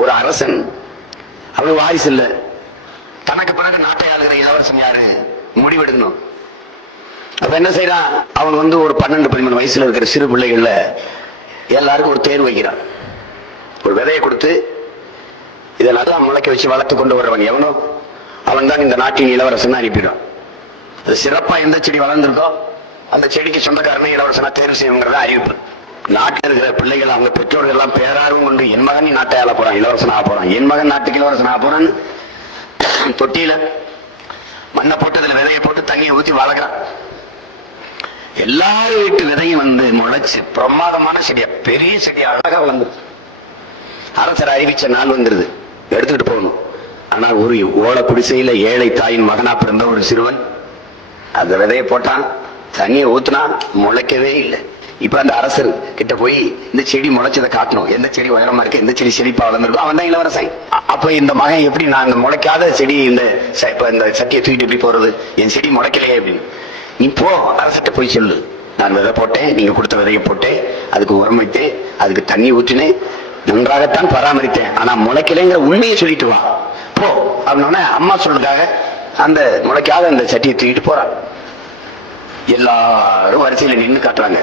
ஒரு அரசன், அவன் வாரிசு இல்ல, தனக்கு பிறகு நாட்டை ஆளுகிற இளவரசன் யாரு முடிவெடுக்கணும். அப்ப என்ன செய்யறான், அவன் ஒரு 12-13 வயசுல இருக்கிற சிறு பிள்ளைகள்ல எல்லாருக்கும் ஒரு தேர்வு வைக்கிறான். ஒரு விதையை கொடுத்து இதை நல்லா முளைக்க வச்சு வளர்த்து கொண்டு வர்றவன் எவனோ அவன் தான் இந்த நாட்டின் இளவரசன் அனுப்பிடும். அது சிறப்பா எந்த செடி வளர்ந்துருக்கோ அந்த செடிக்கு சொந்தக்காரனை இளவரசனா தேர்வு செய்யுங்கிறத அறிவிப்பு. நாட்டில் இருக்கிற பிள்ளைகள் அவங்க பெற்றோர்கள் எல்லாம் பேரார்வம் கொண்டு என் மகன் நீ நாட்டை ஆள போறான், இளவரசன் ஆக போறான், என் மகன் நாட்டுக்கு இளவரசன் ஆக போறான்னு தொட்டியில மண்ணை போட்டு அதுல விதையை போட்டு தண்ணியை ஊற்றி வளர்க்குறான். எல்லாரும் வீட்டு விதையும் முளைச்சு பிரமாதமான செடியா, பெரிய செடியா அழகா வளர்ந்துருது. அரசர் அறிவிச்ச நாள் வந்துருது, எடுத்துக்கிட்டு போகணும். ஆனா ஒரு ஓலை குடிசையில ஏழை தாயின் மகனா பிறந்த ஒரு சிறுவன் அந்த விதையை போட்டான், தண்ணியை ஊத்துனா முளைக்கவே இல்லை. இப்ப அந்த அரசர் கிட்ட போய் இந்த செடி முளைச்சதை காட்டணும், எந்த செடி உயரமா இருக்கு, எந்த செடி செழிப்பா வளர்ந்துருக்கும், அவன் தான் இளவரசன். அப்ப இந்த மகன் எப்படி, நான் இந்த முளைக்காத செடி இந்த சட்டியை தூக்கிட்டு எப்படி போறது, என் செடி முளைக்கலையே அப்படின்னு. நீ போ அரசிட்ட போய் சொல்லு, நான் விதை போட்டேன், நீங்க கொடுத்த விதையை போட்டேன், அதுக்கு உரம் வைத்தேன், அதுக்கு தண்ணி ஊற்றினேன், நன்றாகத்தான் பராமரித்தேன், ஆனா முளைக்கலைங்கிற உண்மையை சொல்லிட்டு வா போ அப்படின்னா அம்மா சொல்றதுக்காக அந்த முளைக்காத அந்த சட்டியை தூக்கிட்டு போறான். எல்லாரும் வரிசையில நின்று காட்டுறாங்க.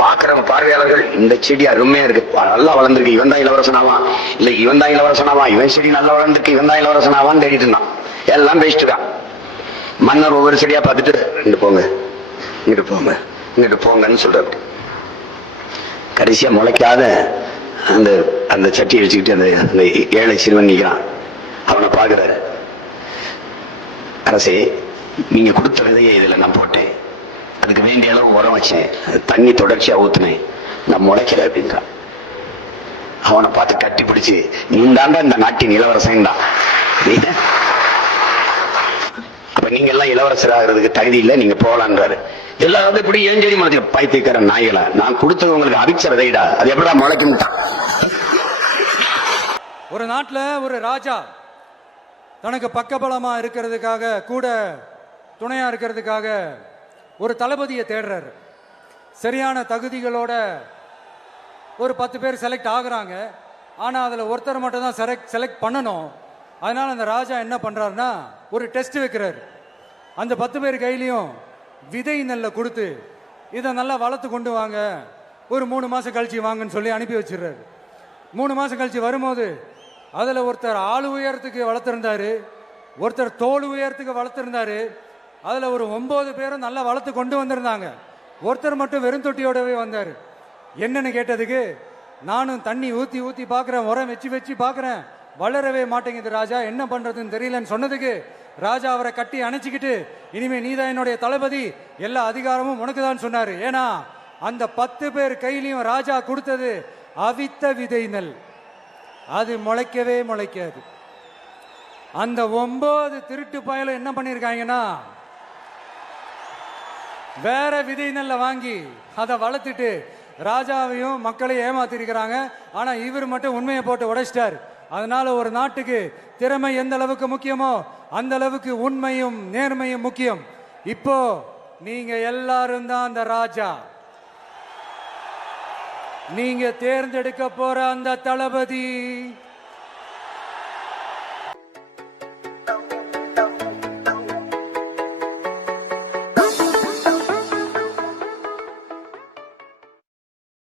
பாக்குறவங்க பார்வையாளர்கள், இந்த செடி அருமையா இருக்கு, நல்லா வளர்ந்துருக்கு, இவன் தான் இளவரசனாவான், இல்ல இவன் தான் இளவரசனாவான், இவன் செடி நல்லா வளர்ந்துருக்கு, இவன் தான் இளவரசனாவான்னு தேடிட்டு இருந்தான். எல்லாம் பேசிட்டு இருக்கான். மன்னர் ஒவ்வொரு செடியா பார்த்துட்டு இங்கிட்டு போங்க, இங்கிட்டு போங்க, இங்கிட்டு போங்கன்னு சொல்றாரு. கடைசியா முளைக்காத அந்த அந்த சட்டியை வச்சுக்கிட்டு அந்த ஏழை சிறுவன் நிற்கிறான். அவனை பார்க்கிறாரு. அரசே, நீங்க கொடுத்த விதையை இதுல நான் போட்டேன், அதுக்கு வேண்டிய அளவு உரம் வச்சேன், தண்ணி தொடர்ச்சியா ஊத்துனேன், நான் முளைக்கல அப்படின்றான். அவனை பார்த்து கட்டி பிடிச்சு, நீ தாண்டா இந்த நாட்டின் இளவரசன் தான், அப்ப நீங்க எல்லாம் இளவரசர் ஆகிறதுக்கு தகுதி இல்லை, நீங்க போகலான்றாரு. எல்லாரும் இப்படி ஏன் சரி முளைச்சு பைத்தியக்கார நாய்களா, நான் கொடுத்தது உங்களுக்கு அவிச்ச விதைடா, அது எப்படா முளைக்கும். ஒரு நாட்டில் ஒரு ராஜா தனக்கு பக்கபலமா இருக்கிறதுக்காக, கூட துணையா இருக்கிறதுக்காக ஒரு தளபதியை தேடுறாரு. சரியான தகுதிகளோட ஒரு 10 பேர் செலக்ட் ஆகுறாங்க. ஆனால் அதில் ஒருத்தர் மட்டும் தான் செலக்ட் பண்ணணும். அதனால அந்த ராஜா என்ன பண்றாருன்னா ஒரு டெஸ்ட் வைக்கிறாரு. அந்த 10 பேர் கையிலையும் விதை நெல்லை கொடுத்து இதை நல்லா வளர்த்து கொண்டு வாங்க, ஒரு 3 மாசம் கழிச்சு வாங்கன்னு சொல்லி அனுப்பி வச்சிடுறாரு. 3 மாசம் கழிச்சு வரும்போது அதில் ஒருத்தர் ஆளு உயரத்துக்கு வளர்த்துருந்தாரு, ஒருத்தர் தோல் உயரத்துக்கு வளர்த்துருந்தாரு. அதில் ஒரு 9 பேரும் நல்லா வளர்த்து கொண்டு வந்திருந்தாங்க. ஒருத்தர் மட்டும் வெறும் தொட்டியோடவே வந்தார். என்னன்னு கேட்டதுக்கு, நானும் தண்ணி ஊற்றி ஊற்றி பார்க்குறேன், உரம் வச்சு வச்சு பார்க்குறேன், வளரவே மாட்டேங்குது ராஜா, என்ன பண்ணுறதுன்னு தெரியலன்னு சொன்னதுக்கு ராஜா அவரை கட்டி அணைச்சிக்கிட்டு, இனிமே நீதான் என்னுடைய தளபதி, எல்லா அதிகாரமும் உனக்கு தான் சொன்னார். ஏன்னா அந்த 10 பேர் கையிலையும் ராஜா கொடுத்தது அவித்த விதை நெல், அது முளைக்கவே முளைக்காது. அந்த 9 திருட்டு பயலும் என்ன பண்ணியிருக்காங்கன்னா, வேற விதை நெல்லை வாங்கி அதை வளர்த்துட்டு ராஜாவையும் மக்களையும் ஏமாத்திருக்கிறாங்க. ஆனா இவர் மட்டும் உண்மையை போட்டு உடைச்சிட்டார். அதனால ஒரு நாட்டுக்கு திறமை எந்த அளவுக்கு முக்கியமோ அந்த அளவுக்கு உண்மையும் நேர்மையும் முக்கியம். இப்போ நீங்க எல்லாரும் தான் அந்த ராஜா. நீங்க தேர்ந்தெடுக்க போற அந்த தளபதி